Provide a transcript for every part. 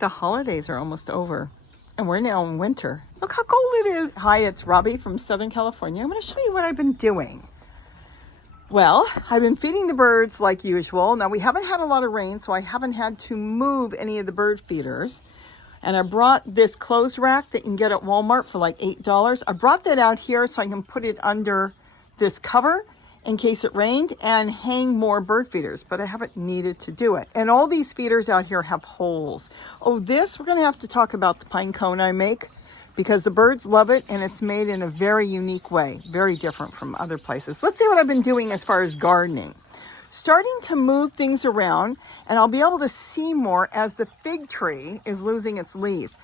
The holidays are almost over and we're now in winter. Look how cold it is. Hi, it's Robbie from Southern California. I'm going to show you what I've been doing. Well, I've been feeding the birds like usual. Now, we haven't had a lot of rain, so I haven't had to move any of the bird feeders. And I brought this clothes rack that you can get at Walmart for like $8. I brought that out here so I can put it under this cover in case it rained and hang more bird feeders, but I haven't needed to do it. And all these feeders out here have holes. Oh, this, we're gonna have to talk about the pine cone I make because the birds love it and it's made in a very unique way, very different from other places. Let's see what I've been doing as far as gardening. Starting to move things around, and I'll be able to see more as the fig tree is losing its leaves.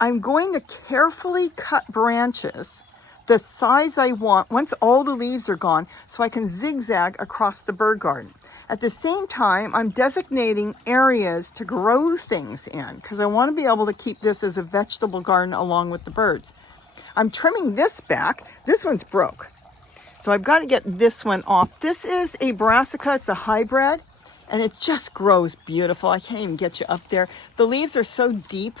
I'm going to carefully cut branches the size I want once all the leaves are gone so I can zigzag across the bird garden. At the same time, I'm designating areas to grow things in because I want to be able to keep this as a vegetable garden along with the birds. I'm trimming this back. This one's broke. So I've got to get this one off. This is a brassica. It's a hybrid, and it just grows beautiful. I can't even get you up there. The leaves are so deep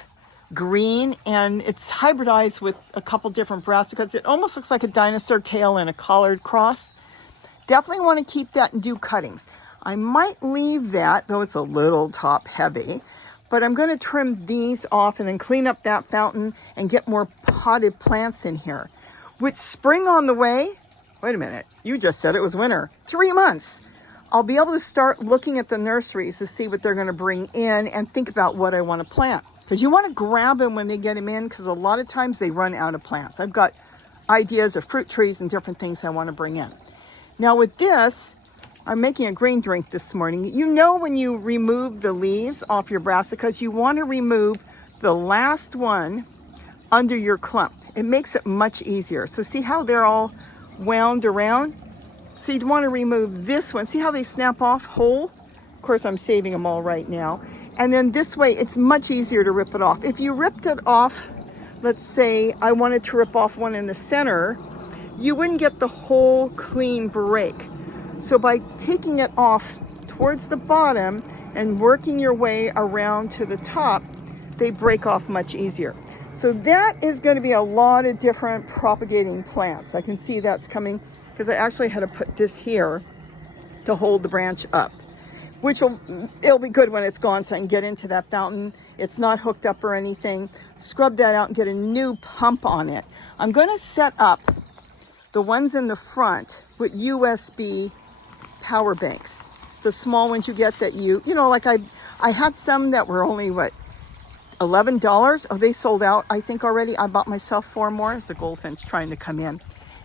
green, and it's hybridized with a couple different brassicas. It almost looks like a dinosaur tail and a collared cross. Definitely want to keep that and do cuttings. I might leave that, though it's a little top heavy, but I'm going to trim these off and then clean up that fountain and get more potted plants in here. With spring on the way, wait a minute, you just said it was winter. 3 months. I'll be able to start looking at the nurseries to see what they're going to bring in and think about what I want to plant. Because you want to grab them when they get them in because a lot of times they run out of plants. I've got ideas of fruit trees and different things I want to bring in. Now with this, I'm making a green drink this morning. You know when you remove the leaves off your brassicas, you want to remove the last one under your clump. It makes it much easier. So see how they're all wound around? So you'd want to remove this one. See how they snap off whole? Of course, I'm saving them all right now. And then this way, it's much easier to rip it off. If you ripped it off, let's say I wanted to rip off one in the center, you wouldn't get the whole clean break. So by taking it off towards the bottom and working your way around to the top, they break off much easier. So that is going to be a lot of different propagating plants. I can see that's coming because I actually had to put this here to hold the branch up, which it'll be good when it's gone so I can get into that fountain. It's not hooked up or anything. Scrub that out and get a new pump on it. I'm going to set up the ones in the front with USB power banks. The small ones you get that you know, like I had some that were only, what, $11. Oh, they sold out, I think, already. I bought myself 4 more. It's a goldfinch trying to come in.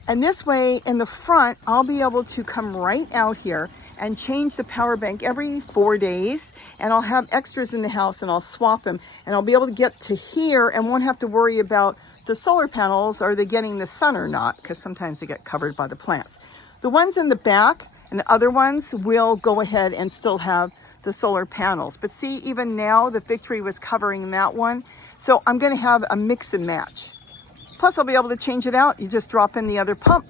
And this way, in the front, I'll be able to come right out here and change the power bank every 4 days. And I'll have extras in the house and I'll swap them. And I'll be able to get to here and won't have to worry about the solar panels. Are they getting the sun or not? Because sometimes they get covered by the plants. The ones in the back and other ones will go ahead and still have the solar panels. But see, even now the fig tree was covering that one. So I'm going to have a mix and match. Plus I'll be able to change it out. You just drop in the other pump.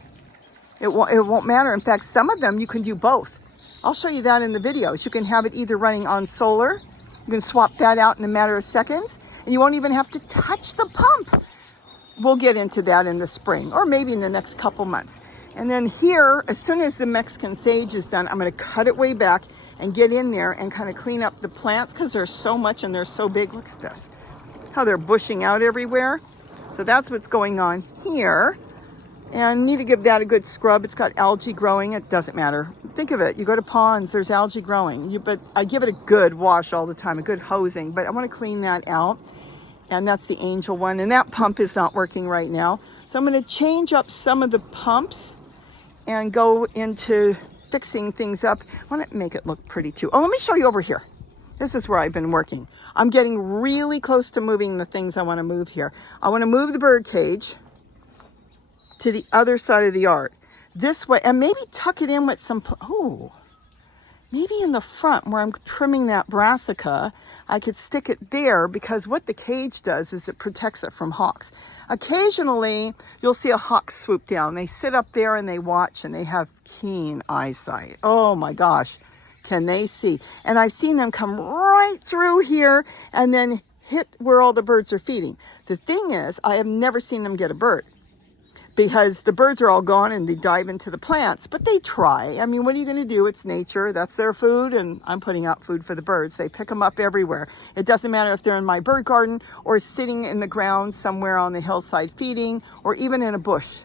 It won't matter. In fact, some of them you can do both. I'll show you that in the videos. You can have it either running on solar. You can swap that out in a matter of seconds. And you won't even have to touch the pump. We'll get into that in the spring or maybe in the next couple months. And then here, as soon as the Mexican sage is done, I'm going to cut it way back and get in there and kind of clean up the plants because there's so much and they're so big. Look at this, how they're bushing out everywhere. So that's what's going on here. And need to give that a good scrub. It's got algae growing. It doesn't matter. Think of it. You go to ponds, there's algae growing. But I give it a good wash all the time, a good hosing. But I want to clean that out. And that's the angel one. And that pump is not working right now. So I'm going to change up some of the pumps and go into fixing things up. I want to make it look pretty too. Oh, let me show you over here. This is where I've been working. I'm getting really close to moving the things I want to move here. I want to move the bird cage to the other side of the yard. This way, and maybe tuck it in with some, maybe in the front where I'm trimming that brassica, I could stick it there because what the cage does is it protects it from hawks. Occasionally, you'll see a hawk swoop down. They sit up there and they watch and they have keen eyesight. Oh my gosh, can they see? And I've seen them come right through here and then hit where all the birds are feeding. The thing is, I have never seen them get a bird because the birds are all gone and they dive into the plants, but they try. I mean, what are you going to do? It's nature. That's their food, and I'm putting out food for the birds. They pick them up everywhere. It doesn't matter if they're in my bird garden or sitting in the ground somewhere on the hillside feeding, or even in a bush.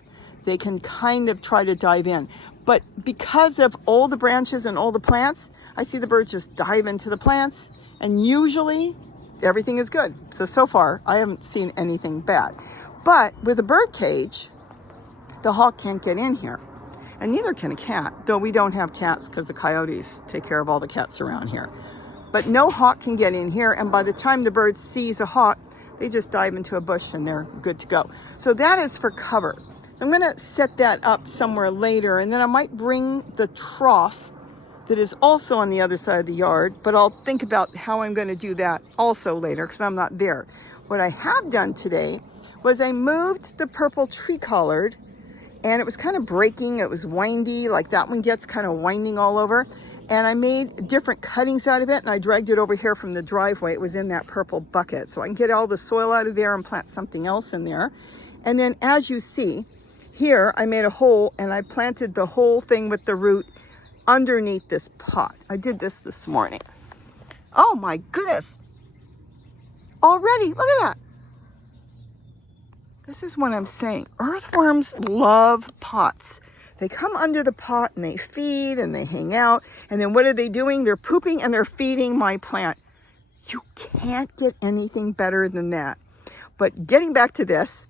They can kind of try to dive in. But because of all the branches and all the plants, I see the birds just dive into the plants, and usually everything is good. So far, I haven't seen anything bad. But with a bird cage, the hawk can't get in here, and neither can a cat, though we don't have cats because the coyotes take care of all the cats around here. But no hawk can get in here, and by the time the bird sees a hawk, they just dive into a bush and they're good to go. So that is for cover. So I'm going to set that up somewhere later, and then I might bring the trough that is also on the other side of the yard, but I'll think about how I'm going to do that also later because I'm not there. What I have done today was I moved the purple tree collard, and it was kind of breaking. It was windy, like that one gets kind of winding all over. And I made different cuttings out of it, and I dragged it over here from the driveway. It was in that purple bucket. So I can get all the soil out of there and plant something else in there. And then as you see, here I made a hole, and I planted the whole thing with the root underneath this pot. I did this morning. Oh my goodness. Already, look at that. This is what I'm saying. Earthworms love pots. They come under the pot and they feed and they hang out. And then what are they doing? They're pooping and they're feeding my plant. You can't get anything better than that. But getting back to this,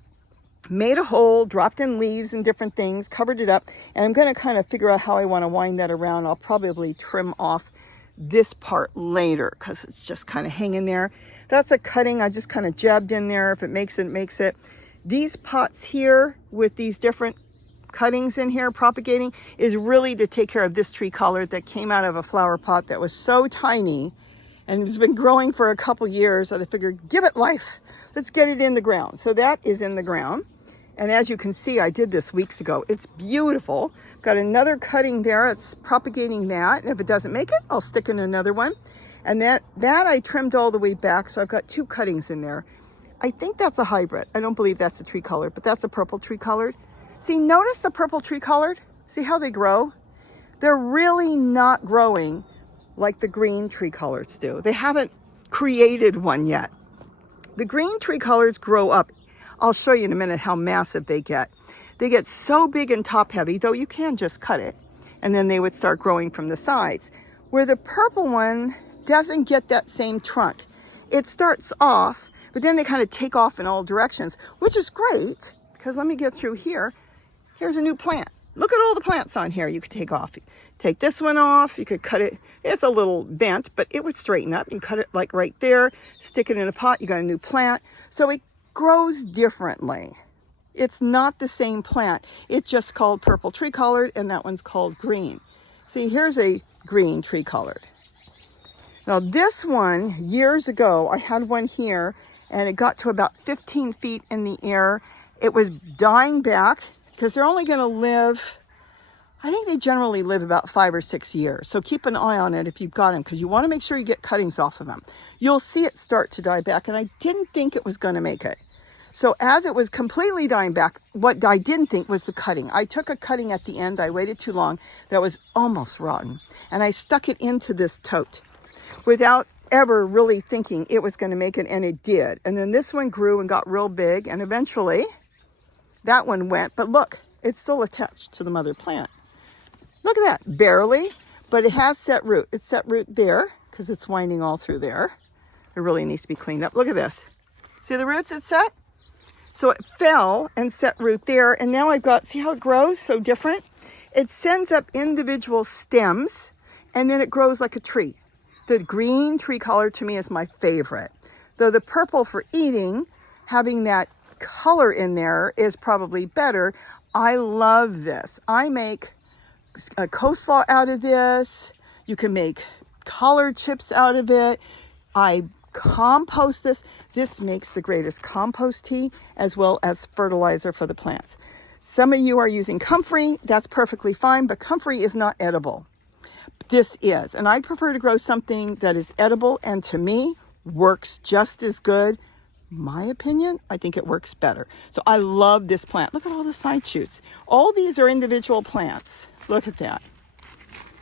made a hole, dropped in leaves and different things, covered it up. And I'm going to kind of figure out how I want to wind that around. I'll probably trim off this part later because it's just kind of hanging there. That's a cutting I just kind of jabbed in there. If it makes it, it makes it. These pots here with these different cuttings in here propagating is really to take care of this tree collard that came out of a flower pot that was so tiny and has been growing for a couple years that I figured, give it life. Let's get it in the ground. So that is in the ground. And as you can see, I did this weeks ago. It's beautiful. Got another cutting there. It's propagating that. And if it doesn't make it, I'll stick in another one. And that I trimmed all the way back. So I've got two cuttings in there. I think that's a hybrid. I don't believe that's a tree collard, but that's a purple tree collard. See, notice the purple tree collard? See how they grow? They're really not growing like the green tree collards do. They haven't created one yet. The green tree collards grow up. I'll show you in a minute how massive they get. They get so big and top heavy, though you can just cut it, and then they would start growing from the sides. Where the purple one doesn't get that same trunk. It starts off, but then they kind of take off in all directions, which is great, because let me get through here. Here's a new plant. Look at all the plants on here you could take off. Take this one off, you could cut it. It's a little bent, but it would straighten up. You can cut it like right there, stick it in a pot, you got a new plant. So it grows differently. It's not the same plant. It's just called purple tree collard, and that one's called green. See, here's a green tree collard. Now this one, years ago, I had one here, and it got to about 15 feet in the air. It was dying back because they're only going to live, I think they generally live about 5 or 6 years. So keep an eye on it if you've got them, because you want to make sure you get cuttings off of them. You'll see it start to die back, and I didn't think it was going to make it. So as it was completely dying back, what I didn't think was the cutting. I took a cutting at the end. I waited too long. That was almost rotten. And I stuck it into this tote without ever really thinking it was going to make it, and it did. And then this one grew and got real big, and eventually that one went. But look, it's still attached to the mother plant. Look at that, barely, but it has set root. It's set root there because it's winding all through there. It really needs to be cleaned up. Look at this. See the roots it's set? So it fell and set root there, and now I've got, see how it grows so different? It sends up individual stems, and then it grows like a tree. The green tree collard to me is my favorite. Though the purple for eating, having that color in there is probably better. I love this. I make a coleslaw out of this. You can make collard chips out of it. I compost this. This makes the greatest compost tea as well as fertilizer for the plants. Some of you are using comfrey. That's perfectly fine, but comfrey is not edible. This is, and I prefer to grow something that is edible, and to me, works just as good. My opinion, I think it works better. So I love this plant. Look at all the side shoots. All these are individual plants. Look at that.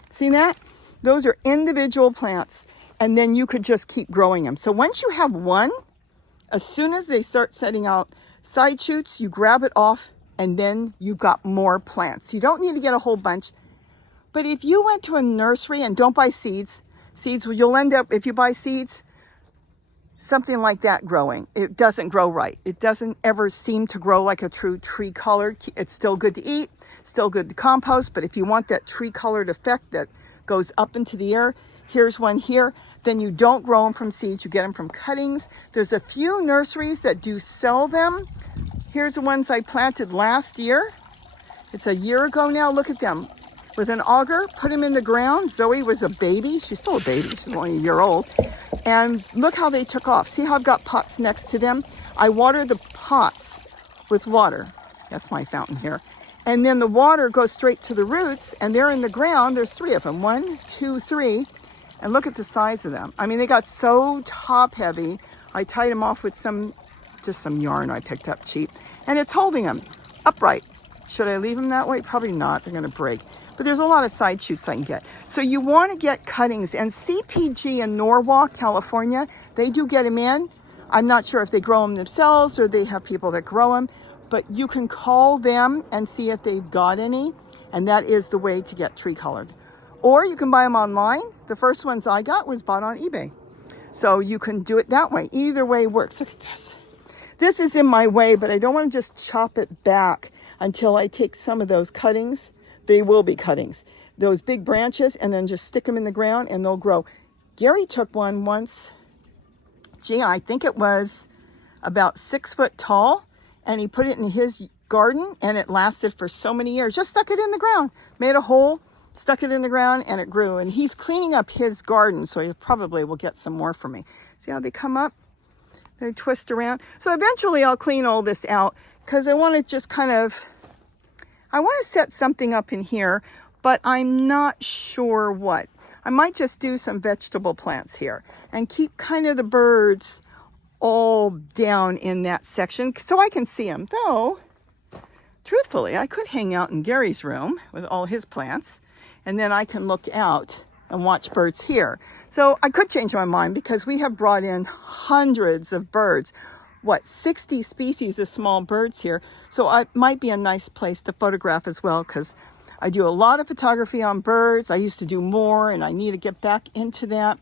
See that? Those are individual plants, and then you could just keep growing them. So once you have one, as soon as they start setting out side shoots, you grab it off, and then you've got more plants. You don't need to get a whole bunch. But if you went to a nursery and don't buy seeds, you'll end up, if you buy seeds, something like that growing. It doesn't grow right. It doesn't ever seem to grow like a true tree colored. It's still good to eat, still good to compost, but if you want that tree colored effect that goes up into the air, here's one here. Then you don't grow them from seeds, you get them from cuttings. There's a few nurseries that do sell them. Here's the ones I planted last year. It's a year ago now, look at them. With an auger, put them in the ground. Zoe was a baby, she's still a baby, she's only a year old. And look how they took off. See how I've got pots next to them? I water the pots with water. That's my fountain here. And then the water goes straight to the roots, and they're in the ground. There's 3 of them, 1, 2, 3. And look at the size of them. I mean, they got so top heavy. I tied them off with just some yarn I picked up cheap. And it's holding them upright. Should I leave them that way? Probably not, they're gonna break. But there's a lot of side shoots I can get. So you wanna get cuttings, and CPG in Norwalk, California, they do get them in. I'm not sure if they grow them themselves or they have people that grow them, but you can call them and see if they've got any, and that is the way to get tree colored. Or you can buy them online. The first ones I got was bought on eBay. So you can do it that way. Either way works. Look at this. This is in my way, but I don't want to just chop it back until I take some of those cuttings. They will be cuttings. Those big branches, and then just stick them in the ground and they'll grow. Gary took one once. Gee, I think it was about 6 foot tall, and he put it in his garden, and it lasted for so many years. Just stuck it in the ground, made a hole, stuck it in the ground, and it grew. And he's cleaning up his garden, so he probably will get some more from me. See how they come up? They twist around. So eventually I'll clean all this out, because I want to just I want to set something up in here, but I'm not sure what. I might just do some vegetable plants here and keep kind of the birds all down in that section so I can see them. Though, truthfully, I could hang out in Gary's room with all his plants, and then I can look out and watch birds here. So I could change my mind, because we have brought in hundreds of birds. 60 species of small birds here. So it might be a nice place to photograph as well, because I do a lot of photography on birds. I used to do more, and I need to get back into that.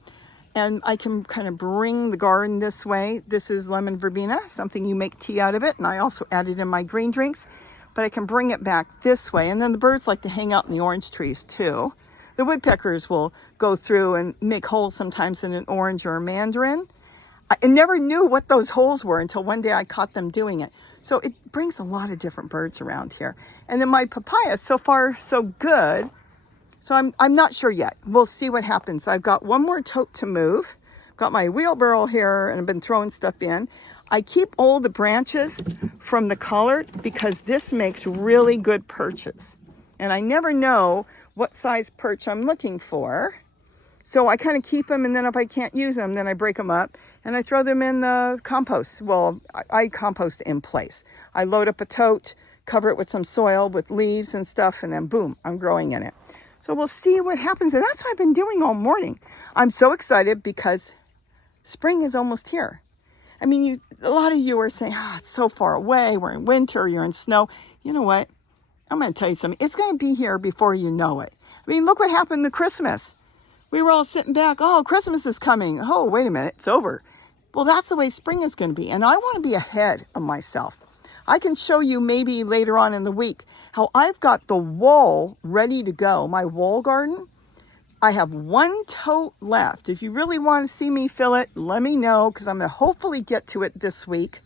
And I can kind of bring the garden this way. This is lemon verbena, something you make tea out of it. And I also add it in my green drinks, but I can bring it back this way. And then the birds like to hang out in the orange trees too. The woodpeckers will go through and make holes sometimes in an orange or a mandarin. I never knew what those holes were until one day I caught them doing it. So it brings a lot of different birds around here. And then my papaya, so far so good. So I'm not sure yet. We'll see what happens. I've got one more tote to move. I've got my wheelbarrow here, and I've been throwing stuff in. I keep all the branches from the collard, because this makes really good perches. And I never know what size perch I'm looking for. So I kind of keep them, and then if I can't use them, then I break them up and I throw them in the compost. Well, I compost in place. I load up a tote, cover it with some soil with leaves and stuff, and then boom, I'm growing in it. So we'll see what happens. And that's what I've been doing all morning. I'm so excited because spring is almost here. I mean, a lot of you are saying, it's so far away. We're in winter, you're in snow. You know what? I'm going to tell you something. It's going to be here before you know it. I mean, look what happened to Christmas. We were all sitting back. Oh, Christmas is coming. Oh, wait a minute. It's over. Well, that's the way spring is going to be. And I want to be ahead of myself. I can show you maybe later on in the week how I've got the wall ready to go. My wall garden. I have one tote left. If you really want to see me fill it, let me know, because I'm going to hopefully get to it this week.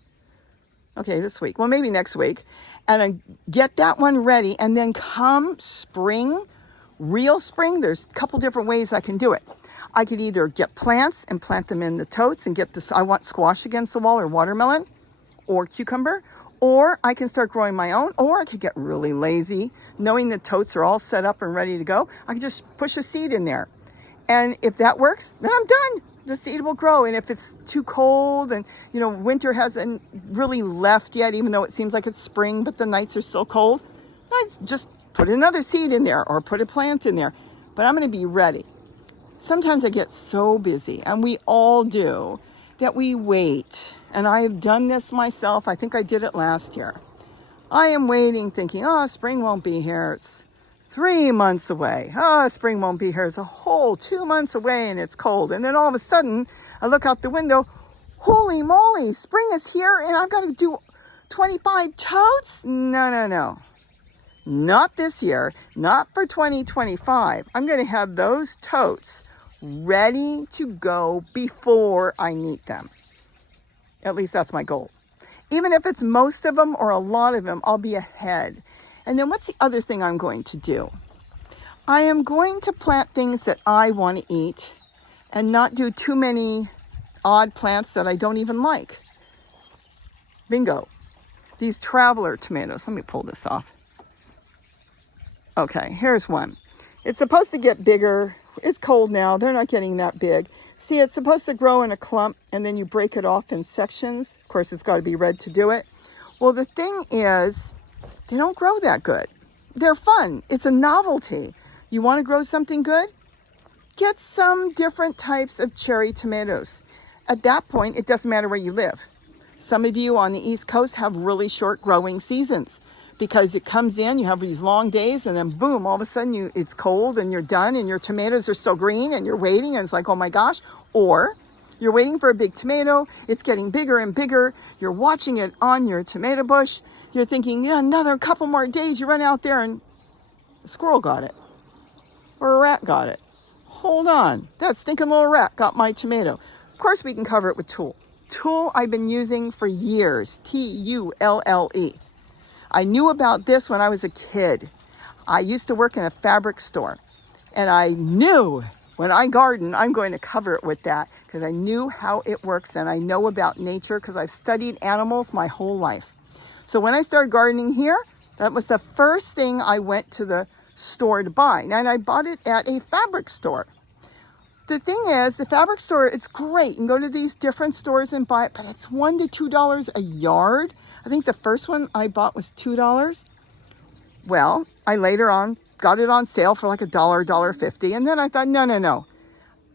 Okay, this week. Well, maybe next week. And I get that one ready. And then come spring, real spring, there's a couple different ways I can do it. I could either get plants and plant them in the totes and get this. I want squash against the wall, or watermelon, or cucumber. Or I can start growing my own, or I could get really lazy, knowing the totes are all set up and ready to go. I can just push a seed in there. And if that works, then I'm done. the seed will grow. And if it's too cold and, winter hasn't really left yet, even though it seems like it's spring, but the nights are still cold, I just put another seed in there or put a plant in there. But I'm going to be ready. Sometimes I get so busy, and we all do, that we wait. And I have done this myself. I think I did it last year. I am waiting thinking, spring won't be here. It's 3 months away. Spring won't be here. It's a whole 2 months away and it's cold. And then all of a sudden, I look out the window. Holy moly, spring is here and I've got to do 25 totes? No. Not this year. Not for 2025. I'm going to have those totes ready to go before I need them. At least that's my goal. Even if it's most of them or a lot of them, I'll be ahead. And then what's the other thing I'm going to do? I am going to plant things that I want to eat and not do too many odd plants that I don't even like. Bingo. These traveler tomatoes. Let me pull this off. Okay, here's one. It's supposed to get bigger. It's cold now. They're not getting that big. See, it's supposed to grow in a clump and then you break it off in sections. Of course, it's got to be red to do it. Well, the thing is, they don't grow that good. They're fun. It's a novelty. You want to grow something good? Get some different types of cherry tomatoes. At that point, it doesn't matter where you live. Some of you on the East Coast have really short growing seasons because it comes in, you have these long days, and then boom, all of a sudden it's cold and you're done and your tomatoes are so green and you're waiting and it's like, oh my gosh. Or you're waiting for a big tomato, it's getting bigger and bigger, you're watching it on your tomato bush, you're thinking, another couple more days, you run out there and a squirrel got it, or a rat got it. Hold on, that stinking little rat got my tomato. Of course we can cover it with Tulle. Tulle I've been using for years, Tulle. I knew about this when I was a kid. I used to work in a fabric store, and I knew when I garden, I'm going to cover it with that because I knew how it works and I know about nature because I've studied animals my whole life. So when I started gardening here, that was the first thing I went to the store to buy. And I bought it at a fabric store. The thing is, the fabric store, it's great. You can go to these different stores and buy it, but it's $1 to $2 a yard. I think the first one I bought was $2. Well, I later on got it on sale for like $1, $1.50. And then I thought, no.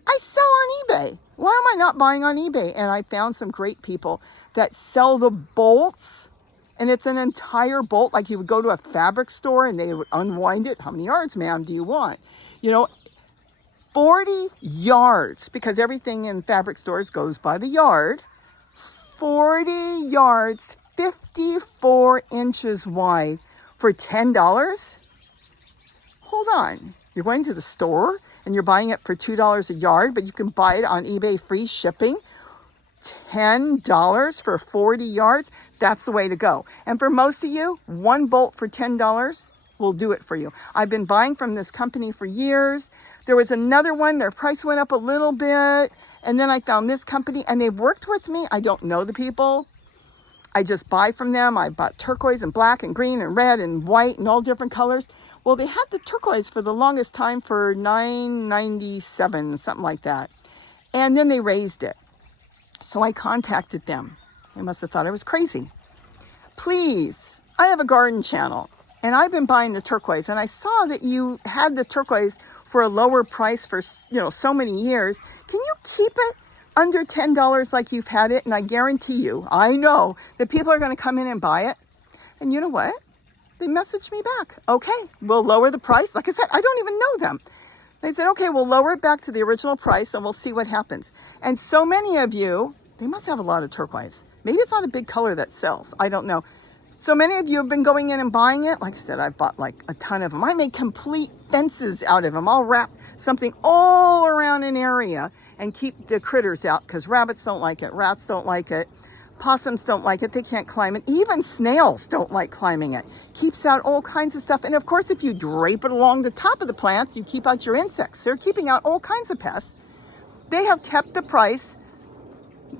I sell on eBay. Why am I not buying on eBay? And I found some great people that sell the bolts. And it's an entire bolt. Like you would go to a fabric store and they would unwind it. How many yards, ma'am, do you want? 40 yards, because everything in fabric stores goes by the yard. 40 yards, 54 inches wide for $10? Hold on. You're going to the store and you're buying it for $2 a yard, but you can buy it on eBay free shipping. $10 for 40 yards? That's the way to go. And for most of you, one bolt for $10 will do it for you. I've been buying from this company for years. There was another one, their price went up a little bit. And then I found this company and they've worked with me. I don't know the people. I just buy from them. I bought turquoise and black and green and red and white and all different colors. Well, they had the turquoise for the longest time for $9.97, something like that. And then they raised it. So I contacted them. They must have thought I was crazy. Please, I have a garden channel and I've been buying the turquoise and I saw that you had the turquoise for a lower price for, so many years. Can you keep it under $10 like you've had it? And I guarantee you, I know that people are going to come in and buy it. And you know what? They messaged me back. Okay, we'll lower the price. Like I said, I don't even know them. They said, okay, we'll lower it back to the original price and we'll see what happens. And so many of you, they must have a lot of turquoise. Maybe it's not a big color that sells. I don't know. So many of you have been going in and buying it. Like I said, I've bought like a ton of them. I made complete fences out of them. I'll wrap something all around an area and keep the critters out because rabbits don't like it. Rats don't like it. Possums don't like it. They can't climb it. Even snails don't like climbing it. Keeps out all kinds of stuff. And of course, if you drape it along the top of the plants, you keep out your insects. They're keeping out all kinds of pests. They have kept the price,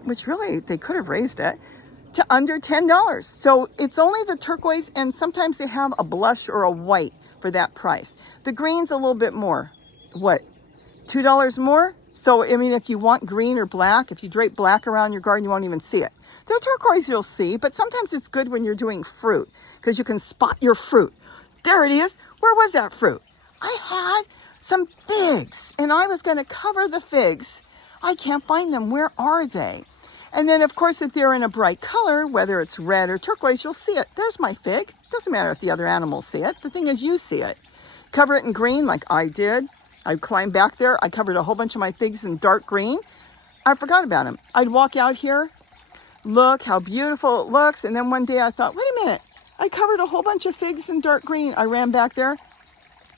which really they could have raised it, to under $10. So it's only the turquoise, and sometimes they have a blush or a white for that price. The green's a little bit more. What, $2 more? So, I mean, if you want green or black, if you drape black around your garden, you won't even see it. The turquoise you'll see, but sometimes it's good when you're doing fruit because you can spot your fruit. There it is. Where was that fruit? I had some figs and I was going to cover the figs. I can't find them. Where are they? And then, of course, if they're in a bright color, whether it's red or turquoise, you'll see it. There's my fig. Doesn't matter if the other animals see it. The thing is, you see it. Cover it in green like I did. I climbed back there. I covered a whole bunch of my figs in dark green. I forgot about them. I'd walk out here. Look how beautiful it looks. And then one day I thought, wait a minute. I covered a whole bunch of figs in dark green. I ran back there.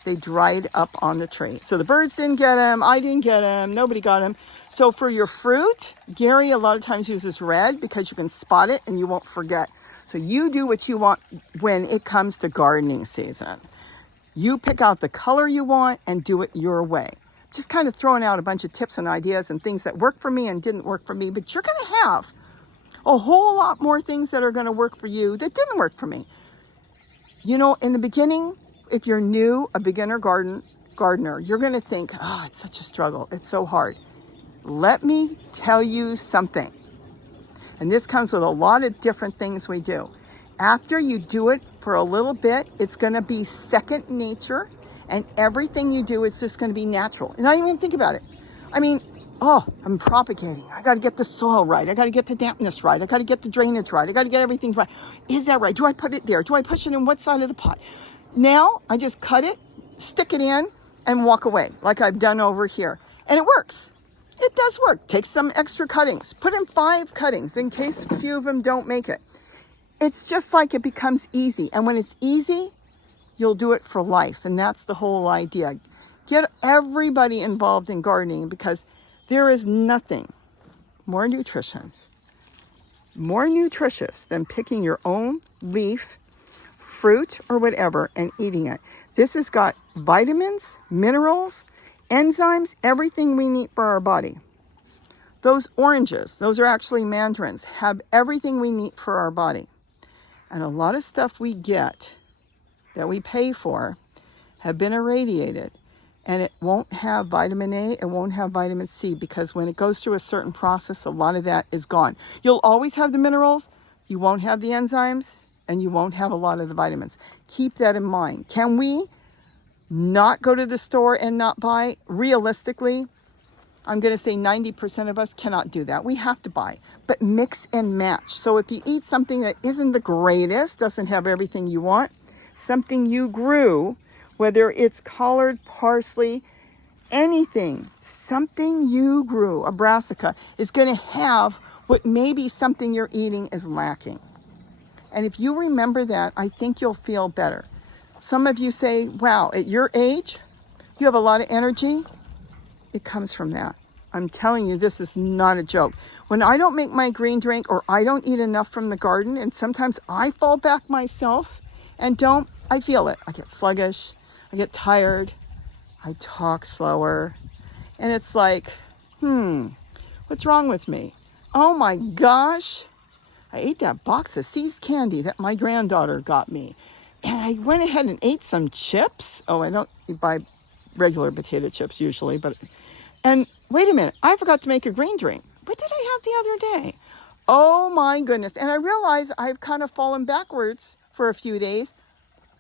They dried up on the tree. So the birds didn't get them. I didn't get them. Nobody got them. So for your fruit, Gary a lot of times uses red because you can spot it and you won't forget. So you do what you want when it comes to gardening season. You pick out the color you want and do it your way. Just kind of throwing out a bunch of tips and ideas and things that work for me and didn't work for me. But you're going to have a whole lot more things that are going to work for you that didn't work for me. You know, in the beginning, if you're new, a beginner gardener, you're going to think, oh, it's such a struggle. It's so hard. Let me tell you something. And this comes with a lot of different things we do. After you do it for a little bit, it's going to be second nature. And everything you do is just going to be natural. And not even think about it. I mean, I'm propagating. I got to get the soil right. I got to get the dampness right. I got to get the drainage right. I got to get everything right. Is that right? Do I put it there? Do I push it in what side of the pot? Now I just cut it, stick it in, and walk away like I've done over here. And it works. It does work. Take some extra cuttings. Put in 5 cuttings in case a few of them don't make it. It's just like it becomes easy. And when it's easy, you'll do it for life. And that's the whole idea. Get everybody involved in gardening because there is nothing more nutritious than picking your own leaf, fruit, or whatever and eating it. This has got vitamins, minerals, enzymes, everything we need for our body. Those oranges, those are actually mandarins, have everything we need for our body. And a lot of stuff we get that we pay for have been irradiated. And it won't have vitamin A, it won't have vitamin C, because when it goes through a certain process, a lot of that is gone. You'll always have the minerals, you won't have the enzymes, and you won't have a lot of the vitamins. Keep that in mind. Can we not go to the store and not buy? Realistically, I'm going to say 90% of us cannot do that. We have to buy, but mix and match. So if you eat something that isn't the greatest, doesn't have everything you want, something you grew, whether it's collard, parsley, anything, something you grew, a brassica, is going to have what maybe something you're eating is lacking. And if you remember that, I think you'll feel better. Some of you say, wow, at your age, you have a lot of energy. It comes from that. I'm telling you, this is not a joke. When I don't make my green drink or I don't eat enough from the garden, and sometimes I fall back myself and don't, I feel it. I get sluggish. I get tired, I talk slower, and it's like, what's wrong with me? Oh my gosh, I ate that box of See's candy that my granddaughter got me, and I went ahead and ate some chips. Oh, I don't buy regular potato chips usually, and wait a minute, I forgot to make a green drink. What did I have the other day? Oh my goodness, and I realize I've kind of fallen backwards for a few days.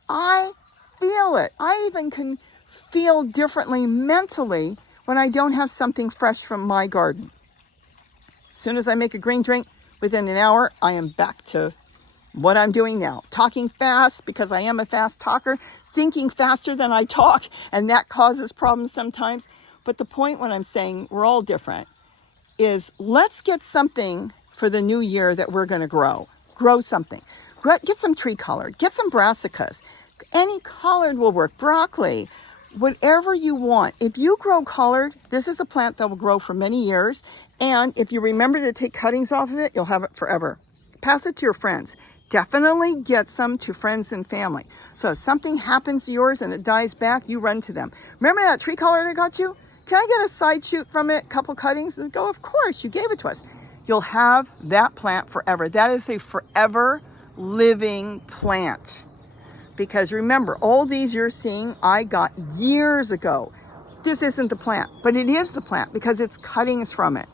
I feel it. I even can feel differently mentally when I don't have something fresh from my garden. As soon as I make a green drink, within an hour, I am back to what I'm doing now. Talking fast because I am a fast talker, thinking faster than I talk, and that causes problems sometimes. But the point when I'm saying we're all different is let's get something for the new year that we're going to grow. Grow something. Get some tree collard. Get some brassicas. Any collard will work. Broccoli, whatever you want. If you grow collard, this is a plant that will grow for many years. And if you remember to take cuttings off of it, you'll have it forever. Pass it to your friends. Definitely get some to friends and family. So if something happens to yours and it dies back, you run to them. Remember that tree collard I got you? Can I get a side shoot from it? A couple cuttings? And go, of course, you gave it to us. You'll have that plant forever. That is a forever living plant. Because remember, all these you're seeing, I got years ago. this isn't the plant, but it is the plant because it's cuttings from it.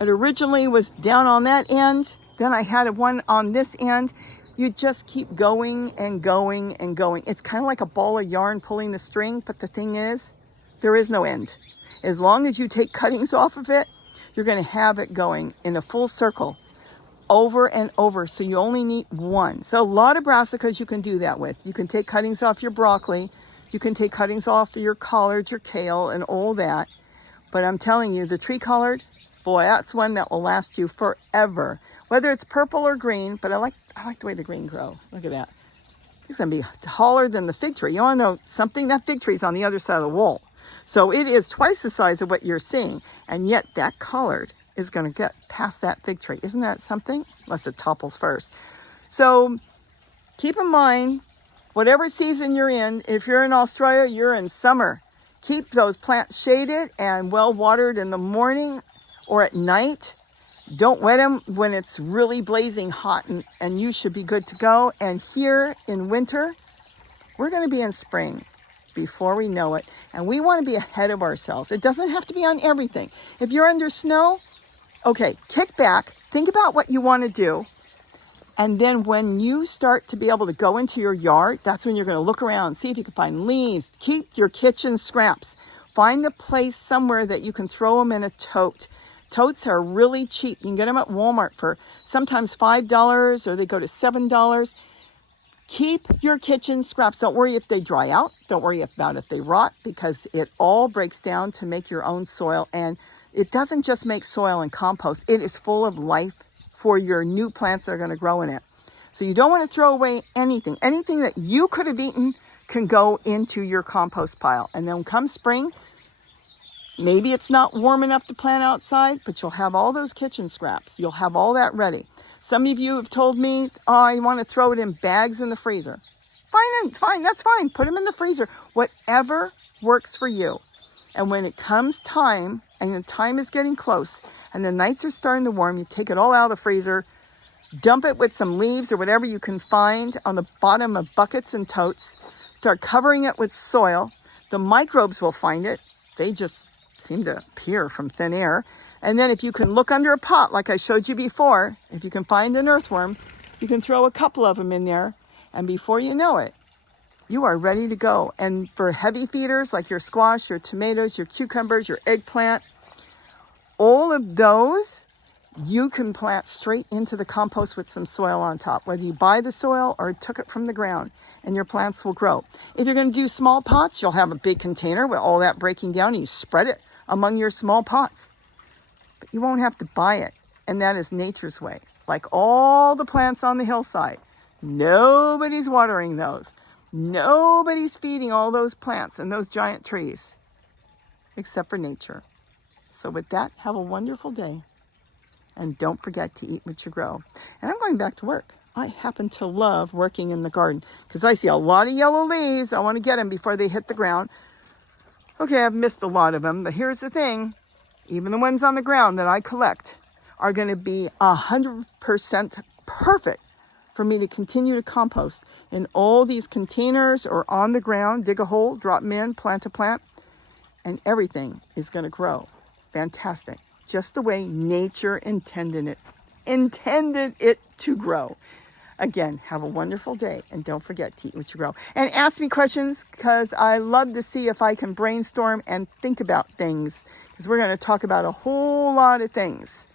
It originally was down on that end. Then I had one on this end. You just keep going and going and going. It's kind of like a ball of yarn pulling the string, but the thing is, there is no end. As long as you take cuttings off of it, you're going to have it going in a full circle over and over. So you only need one. So a lot of brassicas you can do that with. You can take cuttings off your broccoli. You can take cuttings off of your collards, your kale, and all that. But I'm telling you, the tree collard, boy, that's one that will last you forever. Whether it's purple or green, but I like the way the green grow. Look at that. It's going to be taller than the fig tree. You want to know something? That fig tree is on the other side of the wall. So it is twice the size of what you're seeing. And yet that collard is going to get past that fig tree. Isn't that something? Unless it topples first. So keep in mind, whatever season you're in, if you're in Australia, you're in summer. Keep those plants shaded and well watered in the morning or at night. Don't wet them when it's really blazing hot, and you should be good to go. And here in winter, we're going to be in spring before we know it. And we want to be ahead of ourselves. It doesn't have to be on everything. If you're under snow, okay, kick back, think about what you want to do. And then when you start to be able to go into your yard, that's when you're going to look around, see if you can find leaves. Keep your kitchen scraps. Find a place somewhere that you can throw them in a tote. Totes are really cheap. You can get them at Walmart for sometimes $5 or they go to $7. Keep your kitchen scraps. Don't worry if they dry out. Don't worry about if they rot, because it all breaks down to make your own soil. And it doesn't just make soil and compost. It is full of life for your new plants that are going to grow in it. So you don't want to throw away anything. Anything that you could have eaten can go into your compost pile. And then come spring, maybe it's not warm enough to plant outside, but you'll have all those kitchen scraps. You'll have all that ready. Some of you have told me, oh, I want to throw it in bags in the freezer. Fine, that's fine. Put them in the freezer. Whatever works for you. And when it comes time, and the time is getting close, and the nights are starting to warm, you take it all out of the freezer, dump it with some leaves or whatever you can find on the bottom of buckets and totes, start covering it with soil. The microbes will find it. They just seem to appear from thin air. And then if you can look under a pot, like I showed you before, if you can find an earthworm, you can throw a couple of them in there. And before you know it, you are ready to go. And for heavy feeders like your squash, your tomatoes, your cucumbers, your eggplant, all of those you can plant straight into the compost with some soil on top, whether you buy the soil or took it from the ground, and your plants will grow. If you're going to do small pots, you'll have a big container with all that breaking down, and you spread it among your small pots. But you won't have to buy it, and that is nature's way. Like all the plants on the hillside, nobody's watering those. Nobody's feeding all those plants and those giant trees, except for nature. So with that, have a wonderful day. And don't forget to eat what you grow. And I'm going back to work. I happen to love working in the garden because I see a lot of yellow leaves. I want to get them before they hit the ground. Okay, I've missed a lot of them, but here's the thing. Even the ones on the ground that I collect are going to be 100% perfect for me to continue to compost in all these containers or on the ground. Dig a hole, drop them in, plant a plant, and everything is going to grow. Fantastic. Just the way nature intended it to grow. Again, have a wonderful day, and don't forget to eat what you grow. And ask me questions, because I love to see if I can brainstorm and think about things, because we're going to talk about a whole lot of things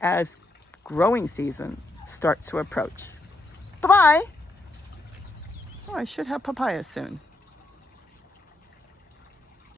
as growing season starts to approach. Bye-bye. Oh, I should have papaya soon.